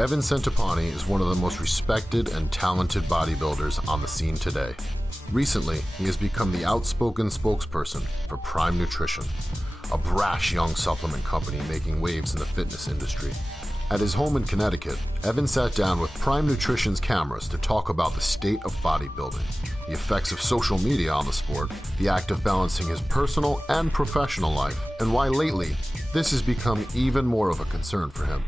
Evan Centopani is one of the most respected and talented bodybuilders on the scene today. Recently, he has become the outspoken spokesperson for Prime Nutrition, a brash young supplement company making waves in the fitness industry. At his home in Connecticut, Evan sat down with Prime Nutrition's cameras to talk about the state of bodybuilding, the effects of social media on the sport, the act of balancing his personal and professional life, and why lately this has become even more of a concern for him.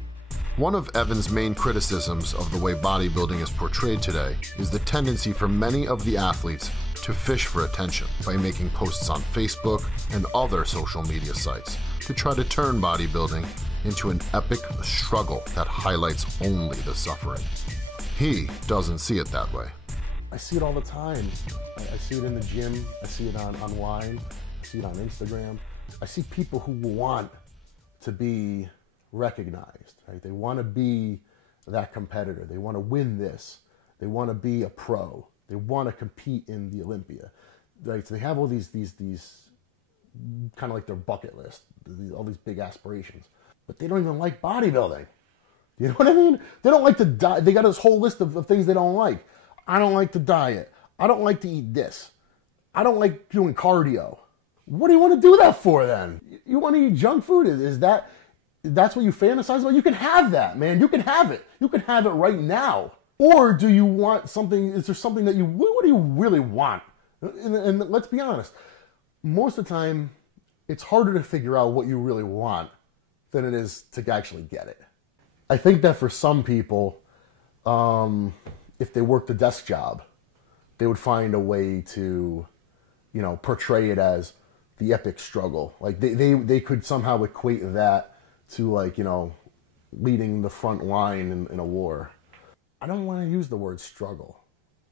One of Evan's main criticisms of the way bodybuilding is portrayed today is the tendency for many of the athletes to fish for attention by making posts on Facebook and other social media sites to try to turn bodybuilding into an epic struggle that highlights only the suffering. He doesn't see it that way. I see it all the time. I see it in the gym, I see it online, I see it on Instagram. I see people who want to be recognized, right? They want to be that competitor. They want to win this. They want to be a pro. They want to compete in the Olympia, right? So they have all these kind of like their bucket list, all these big aspirations, but they don't even like bodybuilding. You know what I mean? They don't like to diet. They got this whole list of things they don't like. I don't like to diet. I don't like to eat this. I don't like doing cardio. What do you want to do that for then? You want to eat junk food? That's what you fantasize about? You can have that, man. You can have it. You can have it right now. Or do you want something, is there something that what do you really want? And let's be honest, most of the time, it's harder to figure out what you really want than it is to actually get it. I think that for some people, if they worked a desk job, they would find a way to, portray it as the epic struggle. Like they could somehow equate that to leading the front line in a war. I don't want to use the word struggle.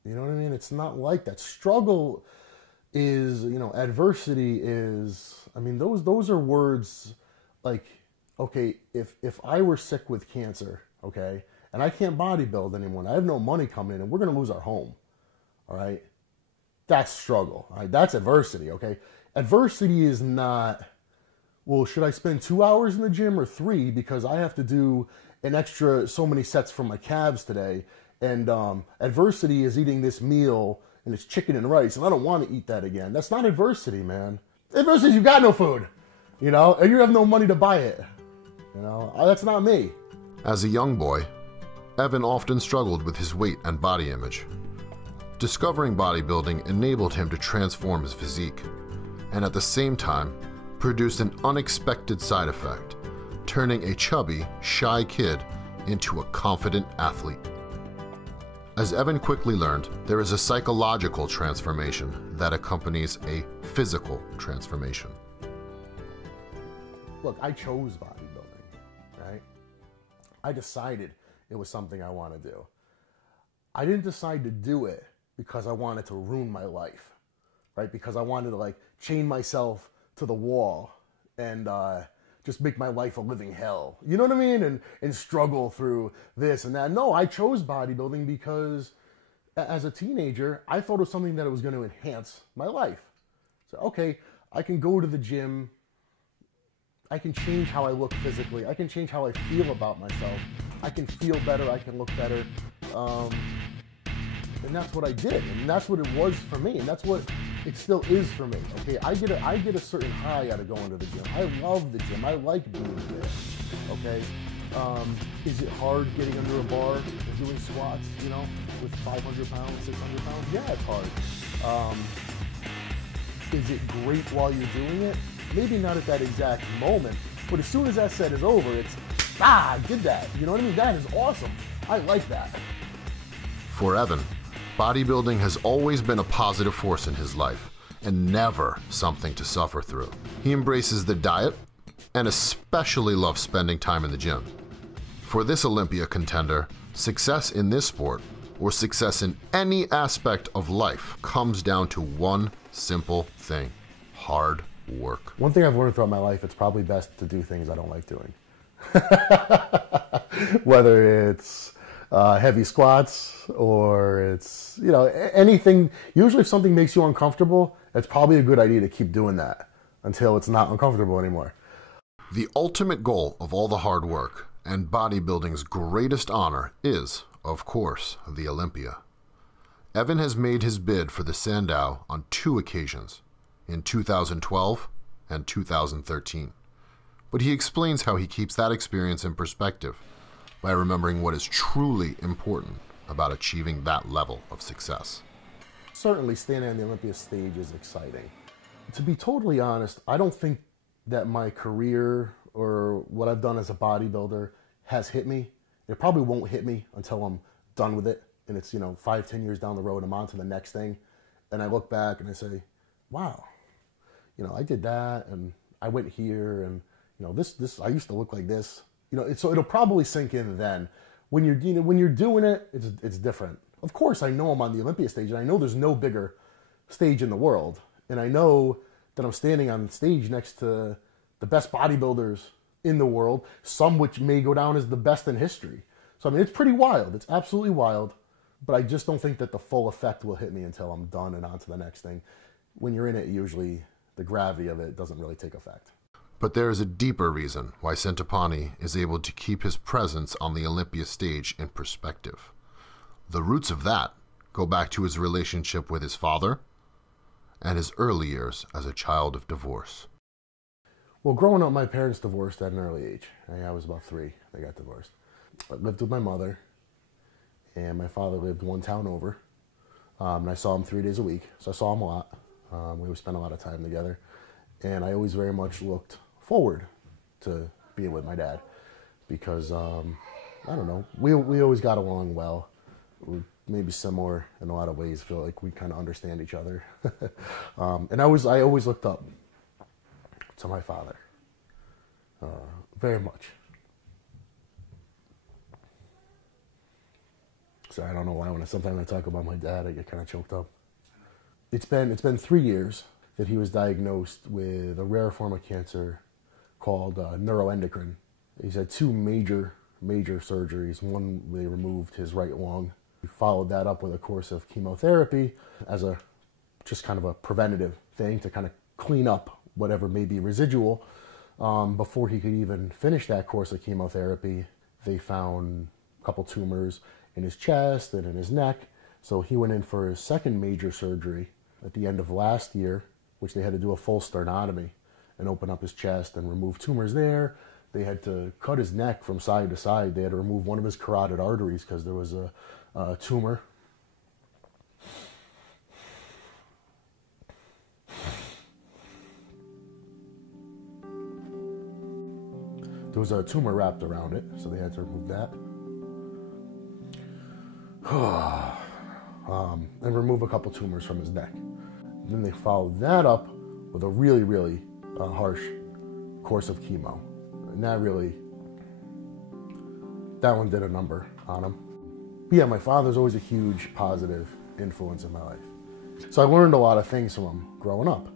You know what I mean? It's not like that. Struggle is, adversity is, those are words like, okay, if I were sick with cancer, okay, and I can't bodybuild anymore, and I have no money coming in, and we're going to lose our home, all right? That's struggle, all right? That's adversity, okay? Adversity is not, well, should I spend 2 hours in the gym or 3 because I have to do an extra so many sets for my calves today, and adversity is eating this meal and it's chicken and rice and I don't want to eat that again. That's not adversity, man. Adversity is you got no food, and you have no money to buy it. That's not me. As a young boy, Evan often struggled with his weight and body image. Discovering bodybuilding enabled him to transform his physique, and at the same time, produced an unexpected side effect, turning a chubby, shy kid into a confident athlete. As Evan quickly learned, there is a psychological transformation that accompanies a physical transformation. Look, I chose bodybuilding, right? I decided it was something I want to do. I didn't decide to do it because I wanted to ruin my life, right? Because I wanted to chain myself to the wall and just make my life a living hell. You know what I mean? And struggle through this and that. No, I chose bodybuilding because as a teenager, I thought it was something that it was going to enhance my life. So, okay, I can go to the gym. I can change how I look physically. I can change how I feel about myself. I can feel better. I can look better. And that's what I did. And that's what it was for me. And that's what it still is for me. Okay, I get a certain high out of going to the gym. I love the gym. I like being there. Okay, is it hard getting under a bar and doing squats? With 500 pounds, 600 pounds? Yeah, it's hard. Is it great while you're doing it? Maybe not at that exact moment, but as soon as that set is over, it's I did that. You know what I mean? That is awesome. I like that. For Evan, bodybuilding has always been a positive force in his life and never something to suffer through. He embraces the diet and especially loves spending time in the gym. For this Olympia contender, success in this sport or success in any aspect of life comes down to one simple thing: hard work. One thing I've learned throughout my life, it's probably best to do things I don't like doing. Whether it's heavy squats or it's, anything. Usually if something makes you uncomfortable, it's probably a good idea to keep doing that until it's not uncomfortable anymore. The ultimate goal of all the hard work And bodybuilding's greatest honor is, of course, the Olympia. Evan has made his bid for the Sandow on 2 occasions, in 2012 and 2013. But he explains how he keeps that experience in perspective by remembering what is truly important about achieving that level of success. Certainly standing on the Olympia stage is exciting. To be totally honest, I don't think that my career or what I've done as a bodybuilder has hit me. It probably won't hit me until I'm done with it. And it's, 5-10 years down the road, I'm on to the next thing. And I look back and I say, wow, I did that and I went here and, this I used to look like this. So it'll probably sink in then. When you're doing it, it's different. Of course, I know I'm on the Olympia stage and I know there's no bigger stage in the world. And I know that I'm standing on stage next to the best bodybuilders in the world, some which may go down as the best in history. So, it's pretty wild. It's absolutely wild. But I just don't think that the full effect will hit me until I'm done and on to the next thing. When you're in it, usually the gravity of it doesn't really take effect. But there is a deeper reason why Centopani is able to keep his presence on the Olympia stage in perspective. The roots of that go back to his relationship with his father and his early years as a child of divorce. Well, growing up, my parents divorced at an early age. I was about 3. They got divorced. I lived with my mother, and my father lived one town over. And I saw him 3 days a week, so I saw him a lot. We would spend a lot of time together. And I always very much looked forward to being with my dad because, I don't know, we always got along well. We're maybe similar in a lot of ways, feel like we kind of understand each other. And I always looked up to my father, very much. So I don't know why sometimes I talk about my dad, I get kind of choked up. It's been 3 years that he was diagnosed with a rare form of cancer called neuroendocrine. He's had 2 major surgeries. One, they removed his right lung. We followed that up with a course of chemotherapy as just kind of a preventative thing to kind of clean up whatever may be residual. Before he could even finish that course of chemotherapy, they found a couple tumors in his chest and in his neck. So he went in for his 2nd major surgery at the end of last year, which they had to do a full sternotomy and open up his chest and remove tumors there. They had to cut his neck from side to side. They had to remove one of his carotid arteries because there was a tumor. There was a tumor wrapped around it, so they had to remove that. And remove a couple tumors from his neck. And then they followed that up with a really, really harsh course of chemo. And that one did a number on him. But yeah, my father's always a huge positive influence in my life. So I learned a lot of things from him growing up.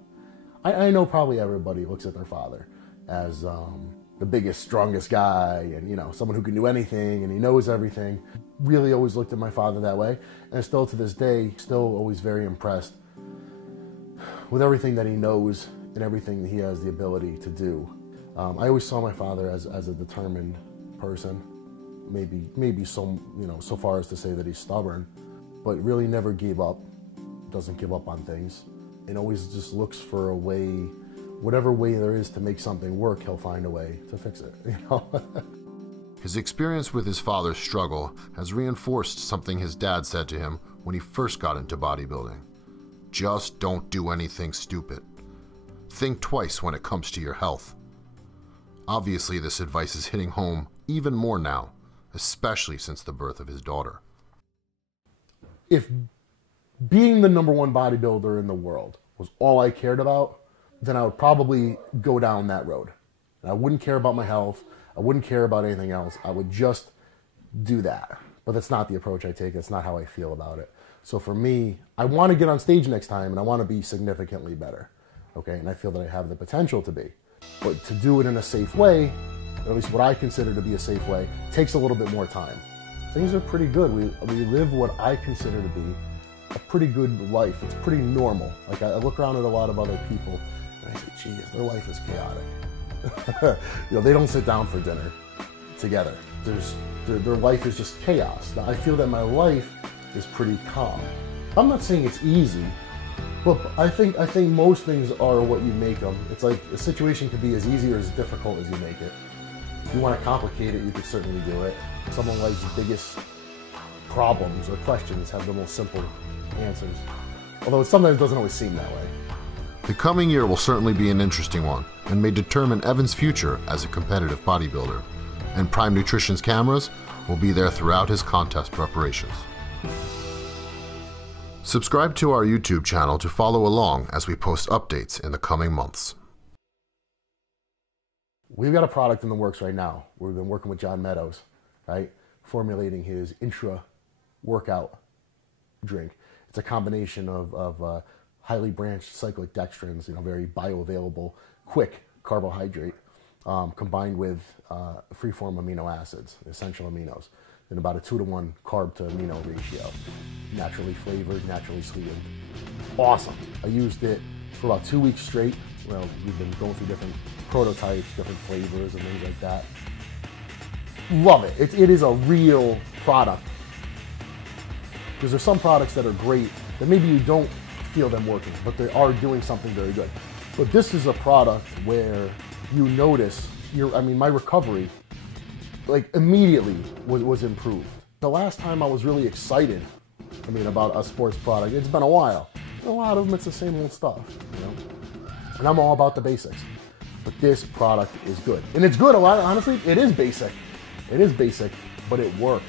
I know probably everybody looks at their father as the biggest, strongest guy and, someone who can do anything and he knows everything. Really always looked at my father that way. And still to this day, still always very impressed with everything that he knows and everything that he has the ability to do. I always saw my father as a determined person. Maybe so far as to say that he's stubborn, but really never gave up, doesn't give up on things, and always just looks for a way, whatever way there is to make something work, he'll find a way to fix it, His experience with his father's struggle has reinforced something his dad said to him when he first got into bodybuilding. Just don't do anything stupid. Think twice when it comes to your health. Obviously, this advice is hitting home even more now, especially since the birth of his daughter. If being the #1 bodybuilder in the world was all I cared about, then I would probably go down that road. And I wouldn't care about my health. I wouldn't care about anything else. I would just do that. But that's not the approach I take. That's not how I feel about it. So for me, I want to get on stage next time and I want to be significantly better. Okay, and I feel that I have the potential to be. But to do it in a safe way, or at least what I consider to be a safe way, takes a little bit more time. Things are pretty good. We live what I consider to be a pretty good life. It's pretty normal. Like I look around at a lot of other people and I say, geez, their life is chaotic. They don't sit down for dinner. together. Their life is just chaos. Now, I feel that my life is pretty calm. I'm not saying it's easy, but I think most things are what you make them. It's like a situation could be as easy or as difficult as you make it. If you want to complicate it, you could certainly do it. Someone life's biggest problems or questions have the most simple answers. Although it sometimes doesn't always seem that way. The coming year will certainly be an interesting one and may determine Evan's future as a competitive bodybuilder. And Prime Nutrition's cameras will be there throughout his contest preparations. Subscribe to our YouTube channel to follow along as we post updates in the coming months. We've got a product in the works right now. We've been working with John Meadows, right? Formulating his intra-workout drink. It's a combination of highly branched cyclic dextrins, very bioavailable, quick carbohydrate, combined with free-form amino acids, essential aminos, in about a 2-to-1 carb to amino ratio. Naturally flavored, naturally sweetened. Awesome. I used it for about 2 weeks straight. Well, we've been going through different prototypes, different flavors and things like that. Love it. It is a real product. Because there's some products that are great that maybe you don't feel them working, but they are doing something very good. But this is a product where you notice my recovery, like, immediately was improved. The last time I was really excited, about a sports product, it's been a while. A lot of them, it's the same old stuff, And I'm all about the basics. But this product is good. And it's good, honestly, it is basic. It is basic, but it works.